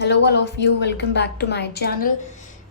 Hello all of you, welcome back to my channel.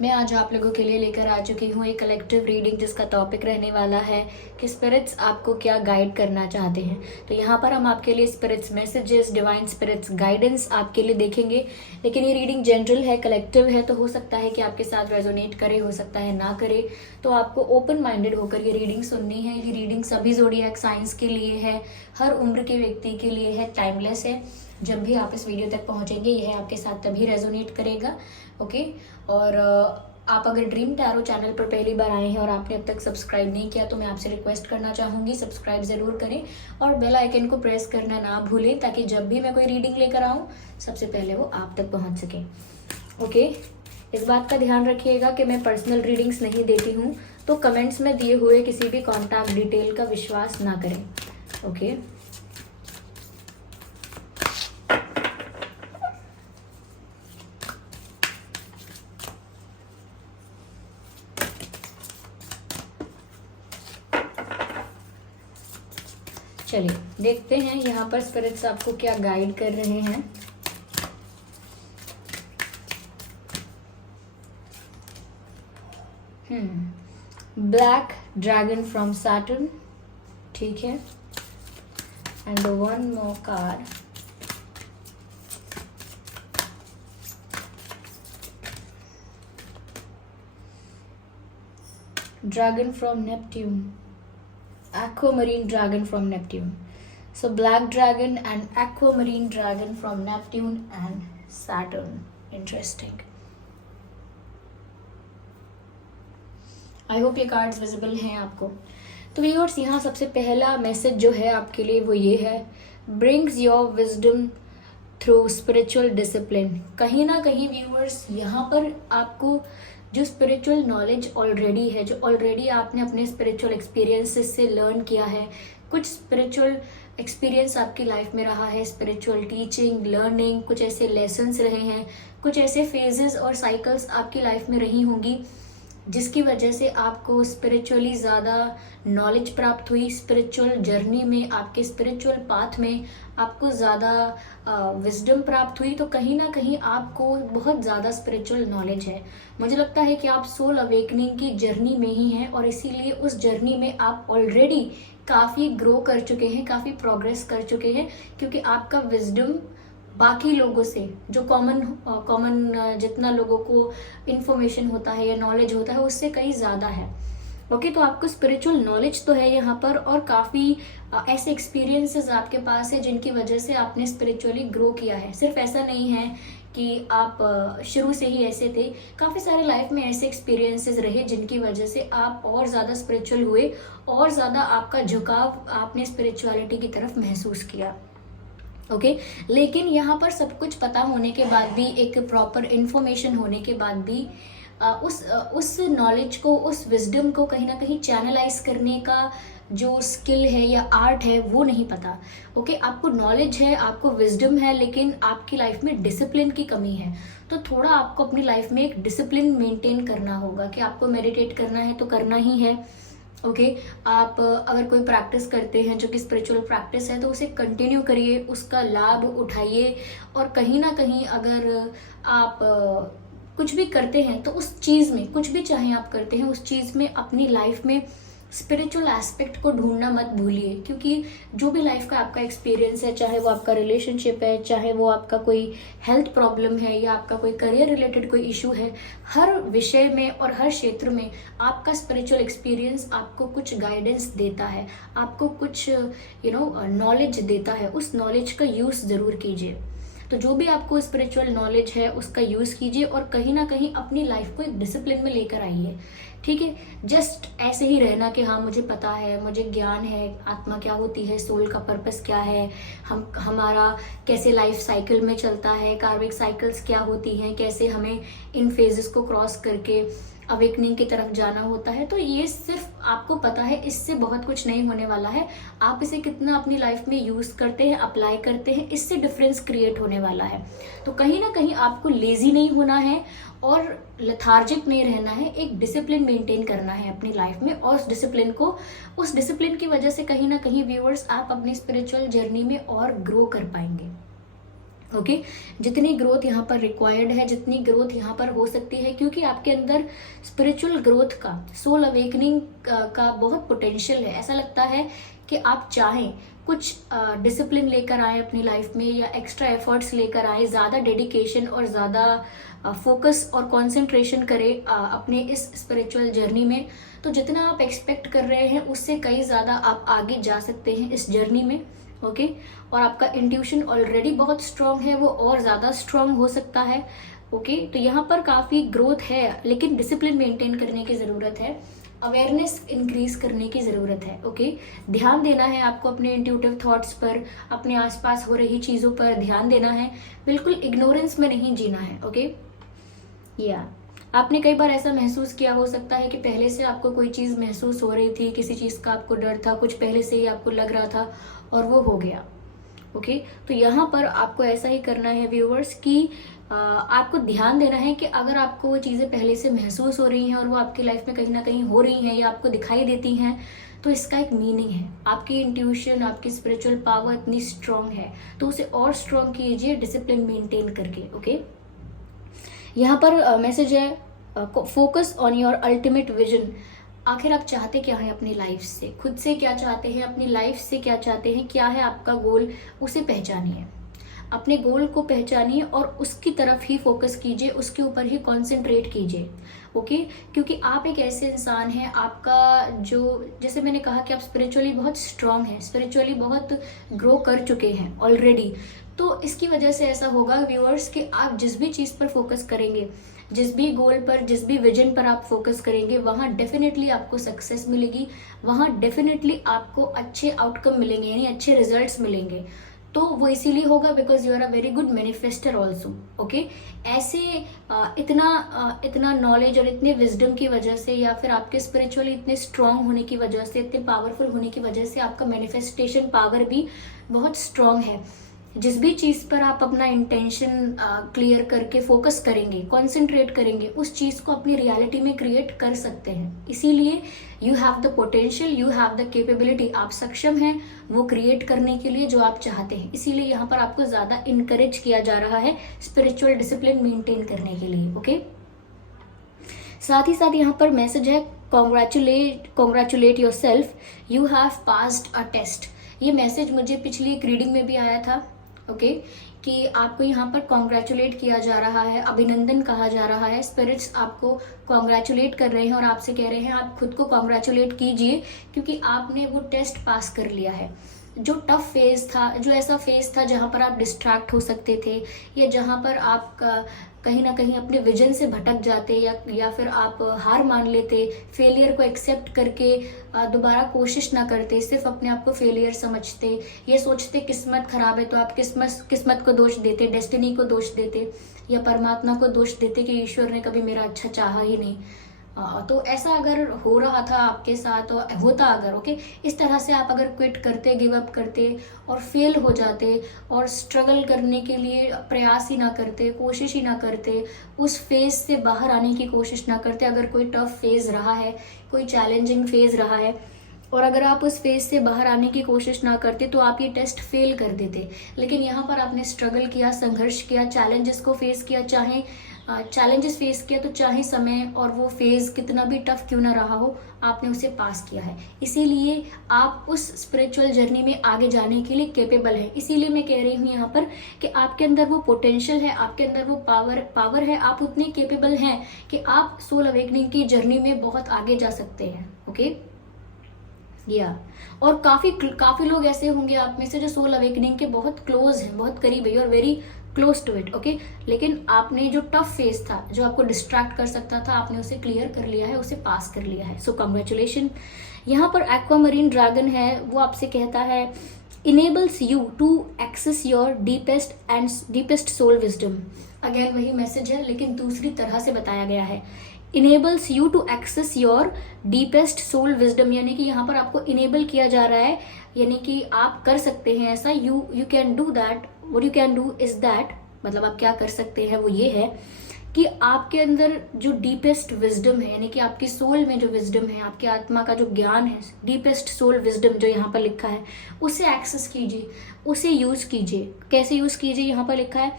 मैं आज आप लोगों के लिए लेकर आ चुकी हूँ एक कलेक्टिव रीडिंग जिसका टॉपिक रहने वाला है कि स्पिरिट्स आपको क्या गाइड करना चाहते हैं। तो यहाँ पर हम आपके लिए spirits messages, divine spirits guidance आपके लिए देखेंगे। लेकिन ये रीडिंग जनरल है, कलेक्टिव है, तो हो सकता है कि आपके साथ रेजोनेट करे, हो सकता है ना करे। तो आपको ओपन माइंडेड होकर ये रीडिंग सुननी है। ये रीडिंग सभी ज़ोडिएक साइंस के लिए है, हर उम्र के व्यक्ति के लिए है, टाइमलेस है। जब भी आप इस वीडियो तक पहुंचेंगे यह आपके साथ तभी रेजोनेट करेगा। ओके। और आप अगर ड्रीम टैरो चैनल पर पहली बार आए हैं और आपने अब तक सब्सक्राइब नहीं किया तो मैं आपसे रिक्वेस्ट करना चाहूँगी, सब्सक्राइब ज़रूर करें और बेल आइकन को प्रेस करना ना भूलें, ताकि जब भी मैं कोई रीडिंग लेकर आऊँ सबसे पहले वो आप तक पहुँच सके। ओके। इस बात का ध्यान रखिएगा कि मैं पर्सनल रीडिंग्स नहीं देती हूँ, तो कमेंट्स में दिए हुए किसी भी कॉन्टैक्ट डिटेल का विश्वास ना करें। ओके। चलिए देखते हैं यहाँ पर स्पिरिट्स आपको क्या गाइड कर रहे हैं। ब्लैक ड्रैगन फ्रॉम सैटर्न, ठीक है। And one more card, dragon from Neptune, aquamarine dragon from Neptune. So black dragon and aquamarine dragon from Neptune and Saturn. Interesting. I hope ये कार्ड्स विजिबल हैं आपको। तो viewers, यहाँ सबसे पहला message जो है आपके लिए वो ये है, brings your wisdom through spiritual discipline. कहीं ना कहीं व्यूअर्स यहाँ पर आपको जो स्पिरिचुअल नॉलेज ऑलरेडी है, जो ऑलरेडी आपने अपने स्पिरिचुअल एक्सपीरियंसेस से लर्न किया है, कुछ स्पिरिचुअल एक्सपीरियंस आपकी लाइफ में रहा है, स्पिरिचुअल टीचिंग, लर्निंग, कुछ ऐसे लेसन्स रहे हैं, कुछ ऐसे फेजेस और साइकिल्स आपकी लाइफ में रही होंगी जिसकी वजह से आपको स्पिरिचुअली ज़्यादा नॉलेज प्राप्त हुई। स्पिरिचुअल जर्नी में, आपके स्पिरिचुअल पाथ में आपको ज़्यादा विजडम प्राप्त हुई। तो कहीं ना कहीं आपको बहुत ज़्यादा स्पिरिचुअल नॉलेज है। मुझे लगता है कि आप सोल अवेकनिंग की जर्नी में ही हैं और इसीलिए उस जर्नी में आप ऑलरेडी काफ़ी ग्रो कर चुके हैं, काफ़ी प्रोग्रेस कर चुके हैं, क्योंकि आपका विजडम बाकी लोगों से, जो कॉमन जितना लोगों को इन्फॉर्मेशन होता है या नॉलेज होता है उससे कहीं ज़्यादा है। ओके। तो आपको स्पिरिचुअल नॉलेज तो है यहाँ पर, और काफ़ी ऐसे एक्सपीरियंसेस आपके पास है जिनकी वजह से आपने स्पिरिचुअली ग्रो किया है। सिर्फ ऐसा नहीं है कि आप शुरू से ही ऐसे थे, काफ़ी सारे लाइफ में ऐसे एक्सपीरियंसेस रहे जिनकी वजह से आप और ज़्यादा स्पिरिचुअल हुए और ज़्यादा आपका झुकाव आपने स्पिरिचुअलिटी की तरफ महसूस किया। ओके। लेकिन यहाँ पर सब कुछ पता होने के बाद भी, एक प्रॉपर इन्फॉर्मेशन होने के बाद भी उस नॉलेज को, उस विजडम को कहीं ना कहीं चैनलाइज करने का जो स्किल है या आर्ट है वो नहीं पता। ओके। आपको नॉलेज है, आपको विजडम है, लेकिन आपकी लाइफ में डिसिप्लिन की कमी है। तो थोड़ा आपको अपनी लाइफ में एक डिसिप्लिन मेंटेन करना होगा कि आपको मेडिटेट करना है तो करना ही है। ओके। आप अगर कोई प्रैक्टिस करते हैं जो कि स्पिरिचुअल प्रैक्टिस है तो उसे कंटिन्यू करिए, उसका लाभ उठाइए। और कहीं ना कहीं अगर आप कुछ भी करते हैं तो उस चीज़ में, कुछ भी चाहे आप करते हैं, उस चीज़ में अपनी लाइफ में स्पिरिचुअल एस्पेक्ट को ढूंढना मत भूलिए। क्योंकि जो भी लाइफ का आपका एक्सपीरियंस है, चाहे वो आपका रिलेशनशिप है, चाहे वो आपका कोई हेल्थ प्रॉब्लम है या आपका कोई करियर रिलेटेड कोई इशू है, हर विषय में और हर क्षेत्र में आपका स्पिरिचुअल एक्सपीरियंस आपको कुछ गाइडेंस देता है, आपको कुछ नॉलेज देता है। उस नॉलेज का यूज़ ज़रूर कीजिए। तो जो भी आपको स्पिरिचुअल नॉलेज है उसका यूज़ कीजिए और कहीं ना कहीं अपनी लाइफ को एक डिसिप्लिन में लेकर आइए। ठीक है। जस्ट ऐसे ही रहना कि हाँ मुझे पता है, मुझे ज्ञान है, आत्मा क्या होती है, सोल का पर्पस क्या है, हमारा कैसे लाइफ साइकिल में चलता है, कार्मिक साइकिल्स क्या होती हैं, कैसे हमें इन फेजेस को क्रॉस करके अवेकनिंग की तरफ जाना होता है। तो ये सिर्फ आपको पता है, इससे बहुत कुछ नहीं होने वाला है। आप इसे कितना अपनी लाइफ में यूज़ करते हैं, अप्लाई करते हैं, इससे डिफरेंस क्रिएट होने वाला है। तो कहीं ना कहीं आपको लेजी नहीं होना है और लेथार्जिक नहीं रहना है, एक डिसिप्लिन मेंटेन करना है अपनी लाइफ में। और उस डिसिप्लिन की वजह से कहीं ना कहीं व्यूअर्स आप अपनी स्पिरिचुअल जर्नी में और ग्रो कर पाएंगे। ओके जितनी ग्रोथ यहाँ पर रिक्वायर्ड है, जितनी ग्रोथ यहाँ पर हो सकती है, क्योंकि आपके अंदर स्पिरिचुअल ग्रोथ का, सोल अवेकनिंग का बहुत पोटेंशियल है। ऐसा लगता है कि आप चाहें कुछ डिसिप्लिन लेकर आए अपनी लाइफ में, या एक्स्ट्रा एफर्ट्स लेकर आए, ज़्यादा डेडिकेशन और ज़्यादा फोकस और कंसंट्रेशन करें अपने इस स्पिरिचुअल जर्नी में। तो जितना आप एक्सपेक्ट कर रहे हैं उससे कई ज़्यादा आप आगे जा सकते हैं इस जर्नी में। ओके और आपका इंट्यूशन ऑलरेडी बहुत स्ट्रांग है, वो और ज़्यादा स्ट्रांग हो सकता है। ओके तो यहाँ पर काफ़ी ग्रोथ है, लेकिन डिसिप्लिन मेंटेन करने की ज़रूरत है, अवेयरनेस इंक्रीज करने की ज़रूरत है। ओके ध्यान देना है आपको अपने इंट्यूटिव थॉट्स पर, अपने आसपास हो रही चीज़ों पर ध्यान देना है, बिल्कुल इग्नोरेंस में नहीं जीना है। ओके या आपने कई बार ऐसा महसूस किया हो सकता है कि पहले से आपको कोई चीज़ महसूस हो रही थी, किसी चीज़ का आपको डर था, कुछ पहले से ही आपको लग रहा था और वो हो गया। ओके तो यहाँ पर आपको ऐसा ही करना है व्यूअर्स कि आपको ध्यान देना है कि अगर आपको वो चीज़ें पहले से महसूस हो रही हैं और वो आपकी लाइफ में कहीं ना कहीं हो रही हैं या आपको दिखाई देती हैं, तो इसका एक मीनिंग है। आपकी इंट्यूशन, आपकी स्पिरिचुअल पावर इतनी स्ट्रांग है, तो उसे और स्ट्रांग कीजिए डिसिप्लिन मेंटेन करके। ओके यहाँ पर मैसेज है focus on your ultimate vision. आखिर आप चाहते क्या है अपनी लाइफ से, खुद से क्या चाहते हैं, अपनी लाइफ से क्या चाहते हैं, क्या है आपका गोल, उसे पहचानिए। अपने गोल को पहचानिए और उसकी तरफ ही फोकस कीजिए, उसके ऊपर ही कंसंट्रेट कीजिए। ओके क्योंकि आप एक ऐसे इंसान हैं, आपका जो, जैसे मैंने कहा कि आप स्पिरिचुअली बहुत स्ट्रांग हैं, स्पिरिचुअली बहुत ग्रो कर चुके हैं ऑलरेडी। तो इसकी वजह से ऐसा होगा व्यूअर्स कि आप जिस भी चीज़ पर फोकस करेंगे, जिस भी गोल पर, जिस भी विजन पर आप फोकस करेंगे, वहाँ डेफिनेटली आपको सक्सेस मिलेगी, वहाँ डेफिनेटली आपको अच्छे आउटकम मिलेंगे, यानी अच्छे रिजल्ट्स मिलेंगे। तो वो इसीलिए होगा because you are a very good manifester also. Okay ऐसे इतना नॉलेज और इतने विजडम की वजह से, या फिर आपके स्पिरिचुअली इतने स्ट्रांग होने की वजह से, इतने पावरफुल होने की वजह से आपका मैनिफेस्टेशन पावर भी बहुत स्ट्रांग है। जिस भी चीज़ पर आप अपना इंटेंशन क्लियर करके फोकस करेंगे, कंसंट्रेट करेंगे, उस चीज़ को अपनी रियलिटी में क्रिएट कर सकते हैं। इसीलिए you have the potential, you have the capability, आप सक्षम हैं वो क्रिएट करने के लिए जो आप चाहते हैं। इसीलिए यहाँ पर आपको ज़्यादा इनकरेज किया जा रहा है स्पिरिचुअल डिसिप्लिन मेंटेन करने के लिए। ओके साथ ही साथ यहाँ पर मैसेज है congratulate yourself, you have passed a test. ये मैसेज मुझे पिछली एक रीडिंग में भी आया था। ओके कि आपको यहाँ पर कॉन्ग्रेचुलेट किया जा रहा है, अभिनंदन कहा जा रहा है, स्पिरिट्स आपको कॉन्ग्रेचुलेट कर रहे हैं और आपसे कह रहे हैं आप खुद को कॉन्ग्रेचुलेट कीजिए, क्योंकि आपने वो टेस्ट पास कर लिया है। जो टफ फेज था, जो ऐसा फेज था जहाँ पर आप डिस्ट्रैक्ट हो सकते थे, या जहाँ पर आप कहीं ना कहीं अपने विजन से भटक जाते, या फिर आप हार मान लेते, फेलियर को एक्सेप्ट करके दोबारा कोशिश ना करते, सिर्फ अपने आप को फेलियर समझते, ये सोचते किस्मत खराब है, तो आप किस्मत को दोष देते, डेस्टिनी को दोष देते, या परमात्मा को दोष देते कि ईश्वर ने कभी मेरा अच्छा चाहा ही नहीं। तो ऐसा अगर हो रहा था आपके साथ, होता अगर, ओके इस तरह से आप अगर क्विट करते, गिव अप करते और फेल हो जाते, और स्ट्रगल करने के लिए प्रयास ही ना करते, कोशिश ही ना करते, उस फेज से बाहर आने की कोशिश ना करते, अगर कोई टफ फेज रहा है, कोई चैलेंजिंग फेज रहा है, और अगर आप उस फेज से बाहर आने की कोशिश ना करते, तो आप ये टेस्ट फेल कर देते। लेकिन यहाँ पर आपने स्ट्रगल किया, संघर्ष किया, चैलेंजेस को फेस किया, चाहे चैलेंजेस फेस किया, तो चाहे समय और वो फेज कितना भी टफ क्यों ना रहा हो, आपने उसे पास किया है। इसीलिए आप उस स्पिरिचुअल जर्नी में आगे जाने के लिए कैपेबल हैं। इसीलिए मैं कह रही हूँ यहाँ पर कि आपके अंदर वो पोटेंशियल है, आपके अंदर वो पावर है, आप उतने कैपेबल हैं कि आप सोल अवेकनिंग की जर्नी में बहुत आगे जा सकते हैं। ओके और काफी लोग ऐसे होंगे आप में से जो सोल अवेकनिंग के बहुत क्लोज हैं, बहुत करीब है, और very close to it. Okay लेकिन आपने जो टफ फेज था, जो आपको डिस्ट्रैक्ट कर सकता था, आपने उसे क्लियर कर लिया है, उसे पास कर लिया है। So congratulation. यहाँ पर एक्वामरीन ड्रैगन है, वो आपसे कहता है enables you to access your deepest soul wisdom. Again वही मैसेज है, लेकिन दूसरी तरह से बताया गया है। Enables you to access your deepest soul wisdom, यानी कि यहाँ पर आपको इनेबल किया जा रहा है, यानी कि आप कर सकते हैं ऐसा। You can do that, what you can do is that, मतलब आप क्या कर सकते हैं वो ये है कि आपके अंदर जो डीपेस्ट विजडम है, यानी कि आपकी सोल में जो विजडम है, आपकी आत्मा का जो ज्ञान है, डीपेस्ट सोल विजडम जो यहाँ पर लिखा है, उसे एक्सेस कीजिए, उसे यूज कीजिए। कैसे यूज कीजिए? यहाँ पर लिखा है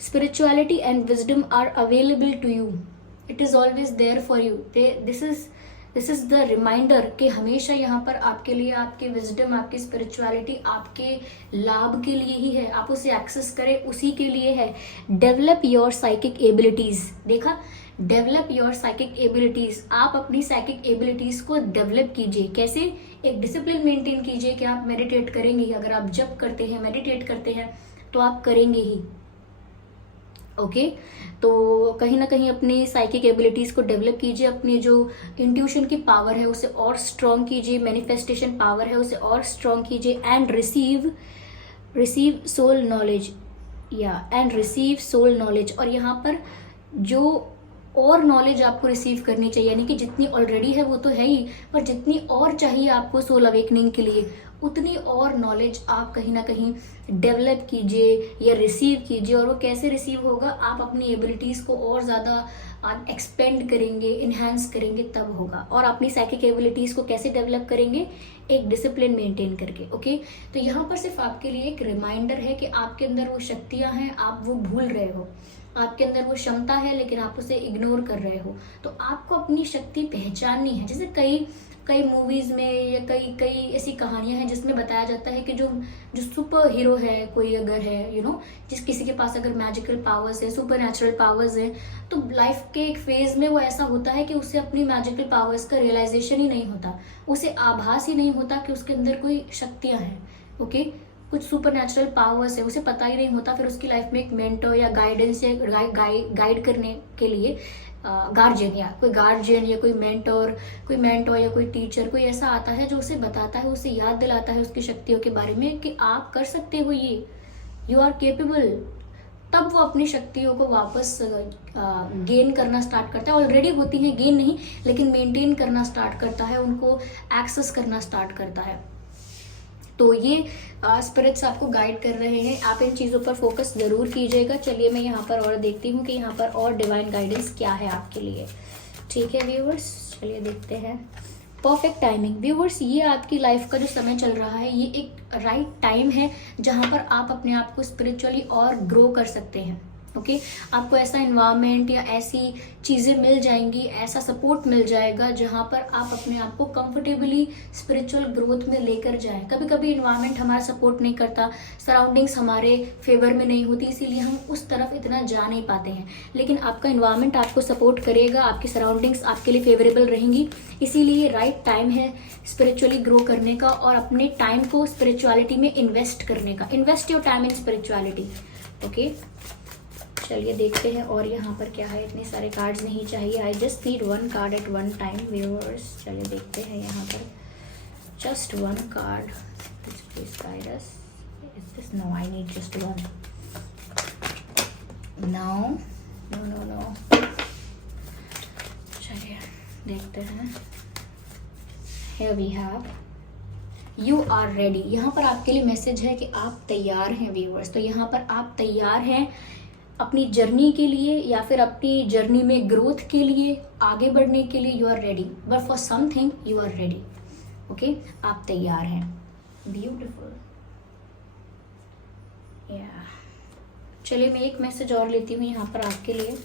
spirituality and wisdom are available to you, it is always there for you. This is the reminder कि हमेशा यहाँ पर आपके लिए आपकी विजडम, आपकी स्पिरिचुअलिटी आपके लाभ के लिए ही है, आप उसे एक्सेस करें उसी के लिए है। डेवलप योर साइकिक एबिलिटीज, देखा, डेवलप योर साइकिक एबिलिटीज, आप अपनी साइकिक एबिलिटीज को डेवलप कीजिए। कैसे? एक डिसिप्लिन मेंटेन कीजिए कि आप मेडिटेट करेंगे। अगर आप जप करते हैं, मेडिटेट करते हैं तो आप करेंगे ही, ओके तो कहीं ना कहीं अपनी साइकिक एबिलिटीज को डेवलप कीजिए, अपनी जो इंट्यूशन की पावर है उसे और स्ट्रॉन्ग कीजिए, मैनिफेस्टेशन पावर है उसे और स्ट्रॉन्ग कीजिए। And receive soul knowledge, and receive soul knowledge. और यहाँ पर जो और नॉलेज आपको रिसीव करनी चाहिए, यानी कि जितनी ऑलरेडी है वो तो है ही, पर जितनी और चाहिए आपको सोल अवेकनिंग के लिए, उतनी और नॉलेज आप कहीं ना कहीं डेवलप कीजिए या रिसीव कीजिए। और वो कैसे रिसीव होगा? आप अपनी एबिलिटीज़ को और ज़्यादा एक्सपेंड करेंगे, इन्हांस करेंगे, तब होगा। और अपनी साइकिक एबिलिटीज़ को कैसे डेवलप करेंगे? एक डिसिप्लिन मेंटेन करके, ओके। तो यहाँ पर सिर्फ आपके लिए एक रिमाइंडर है कि आपके अंदर वो शक्तियाँ हैं, आप वो भूल रहे हो। आपके अंदर वो क्षमता है लेकिन आप उसे इग्नोर कर रहे हो। तो आपको अपनी शक्ति पहचाननी है। जैसे कई मूवीज में या कई ऐसी कहानियां हैं जिसमें बताया जाता है कि जो सुपर हीरो है, कोई अगर है जिस किसी के पास अगर मैजिकल पावर्स है, सुपर नेचुरल पावर्स है, तो लाइफ के एक फेज में वो ऐसा होता है कि उसे अपनी मैजिकल पावर्स का रियलाइजेशन ही नहीं होता, उसे आभास ही नहीं होता कि उसके अंदर कोई शक्तियां हैं, ओके, कुछ सुपर नेचुरल पावर्स है, उसे पता ही नहीं होता। फिर उसकी लाइफ में एक मेंटर या गाइडेंस या गाइड करने के लिए गार्जियन या कोई मेंटर या कोई टीचर, कोई ऐसा आता है जो उसे बताता है, उसे याद दिलाता है उसकी शक्तियों के बारे में कि आप कर सकते हो, ये यू आर केपेबल। तब वो अपनी शक्तियों को वापस गेन करना स्टार्ट करता है। ऑलरेडी होती है, गेन नहीं, लेकिन मेंटेन करना स्टार्ट करता है, उनको एक्सेस करना स्टार्ट करता है। तो ये स्पिरिट्स आपको गाइड कर रहे हैं, आप इन चीज़ों पर फोकस ज़रूर कीजिएगा। चलिए मैं यहाँ पर और देखती हूँ कि यहाँ पर और डिवाइन गाइडेंस क्या है आपके लिए। ठीक है व्यूअर्स, चलिए देखते हैं। परफेक्ट टाइमिंग व्यूअर्स, ये आपकी लाइफ का जो समय चल रहा है, ये एक राइट टाइम है जहाँ पर आप अपने आप को स्पिरिचुअली और ग्रो कर सकते हैं, ओके। आपको ऐसा इन्वायरमेंट या ऐसी चीज़ें मिल जाएंगी, ऐसा सपोर्ट मिल जाएगा जहाँ पर आप अपने आप को कंफर्टेबली स्पिरिचुअल ग्रोथ में लेकर जाएं। कभी कभी इन्वायरमेंट हमारा सपोर्ट नहीं करता, सराउंडिंग्स हमारे फेवर में नहीं होती, इसीलिए हम उस तरफ इतना जा नहीं पाते हैं। लेकिन आपका इन्वायरमेंट आपको सपोर्ट करेगा, आपकी सराउंडिंग्स आपके लिए फेवरेबल रहेंगी, इसीलिए राइट टाइम है स्पिरिचुअली ग्रो करने का और अपने टाइम को स्पिरिचुअलिटी में इन्वेस्ट करने का। Invest your time in spirituality, okay. चलिए देखते हैं और यहाँ पर क्या है। इतने सारे कार्ड्स नहीं चाहिए, I just need one card at one time viewers. चलिए देखते हैं यहाँ पर, just one card, please guide us. Is this? No, I need just one. No no no no. चलिए देखते हैं। Here we have You are ready। यहाँ पर आपके लिए मैसेज है कि आप तैयार हैं व्यूअर्स। तो यहाँ पर आप तैयार हैं अपनी जर्नी के लिए या फिर अपनी जर्नी में ग्रोथ के लिए, आगे बढ़ने के लिए। You are ready, but for something you are ready, okay. आप तैयार हैं, ब्यूटिफुल, या। चलिए मैं एक मैसेज और लेती हूँ यहाँ पर आपके लिए,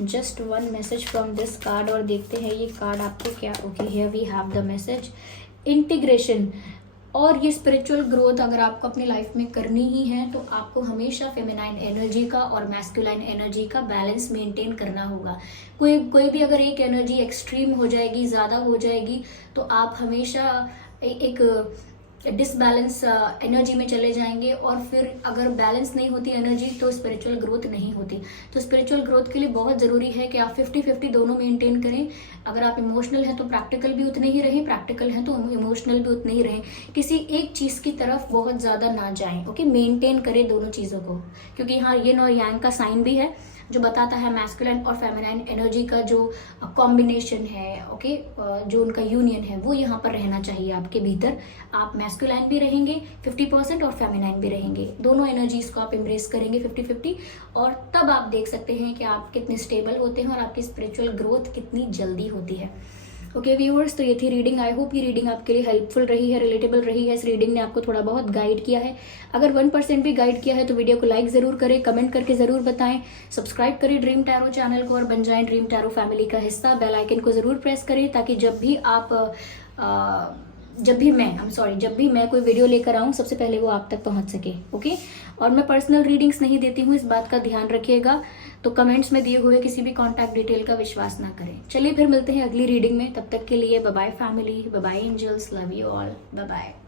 just one message from this card, और देखते हैं ये कार्ड आपको क्या। Okay, here we have the message, integration. और ये स्पिरिचुअल ग्रोथ अगर आपको अपनी लाइफ में करनी ही है तो आपको हमेशा फेमिनाइन एनर्जी का और मैस्कुलाइन एनर्जी का बैलेंस मेंटेन करना होगा। कोई भी अगर एक एनर्जी एक्सट्रीम हो जाएगी, ज़्यादा हो जाएगी, तो आप हमेशा एक डिसबैलेंस एनर्जी में चले जाएंगे, और फिर अगर बैलेंस नहीं होती एनर्जी तो स्पिरिचुअल ग्रोथ नहीं होती। तो स्पिरिचुअल ग्रोथ के लिए बहुत ज़रूरी है कि आप 50-50 दोनों मेंटेन करें। अगर आप इमोशनल हैं तो प्रैक्टिकल भी उतने ही रहें, प्रैक्टिकल हैं तो इमोशनल भी उतने ही रहें। किसी एक चीज़ की तरफ बहुत ज़्यादा ना जाएं, ओके। मेंटेन करें दोनों चीज़ों को, क्योंकि यहाँ ये नो यांग का साइन भी है। जो बताता है मैस्कुलिन और फेमिनाइन एनर्जी का जो कॉम्बिनेशन है, ओके, जो उनका यूनियन है वो यहाँ पर रहना चाहिए आपके भीतर। आप मैस्कुलाइन भी रहेंगे 50% और फेमिनाइन भी रहेंगे, दोनों एनर्जीज को आप एम्ब्रेस करेंगे 50-50, और तब आप देख सकते हैं कि आप कितने स्टेबल होते हैं और आपकी स्पिरिचुअल ग्रोथ कितनी जल्दी होती है। ओके व्यूअर्स, तो ये थी रीडिंग। आई होप ये रीडिंग आपके लिए हेल्पफुल रही है, रिलेटेबल रही है। इस रीडिंग ने आपको थोड़ा बहुत गाइड किया है। अगर 1% भी गाइड किया है तो वीडियो को लाइक ज़रूर करें, कमेंट करके ज़रूर बताएं, सब्सक्राइब करें ड्रीम टैरो चैनल को और बन जाएं ड्रीम टैरो फैमिली का हिस्सा। बेल आइकन को ज़रूर प्रेस करें ताकि जब भी मैं कोई वीडियो लेकर आऊँ सबसे पहले वो आप तक पहुँच सके। ओके, और मैं पर्सनल रीडिंग्स नहीं देती हूँ, इस बात का ध्यान रखिएगा। तो कमेंट्स में दिए हुए किसी भी कॉन्टैक्ट डिटेल का विश्वास ना करें। चलिए फिर मिलते हैं अगली रीडिंग में, तब तक के लिए bye bye family, bye bye angels, love you all, bye bye.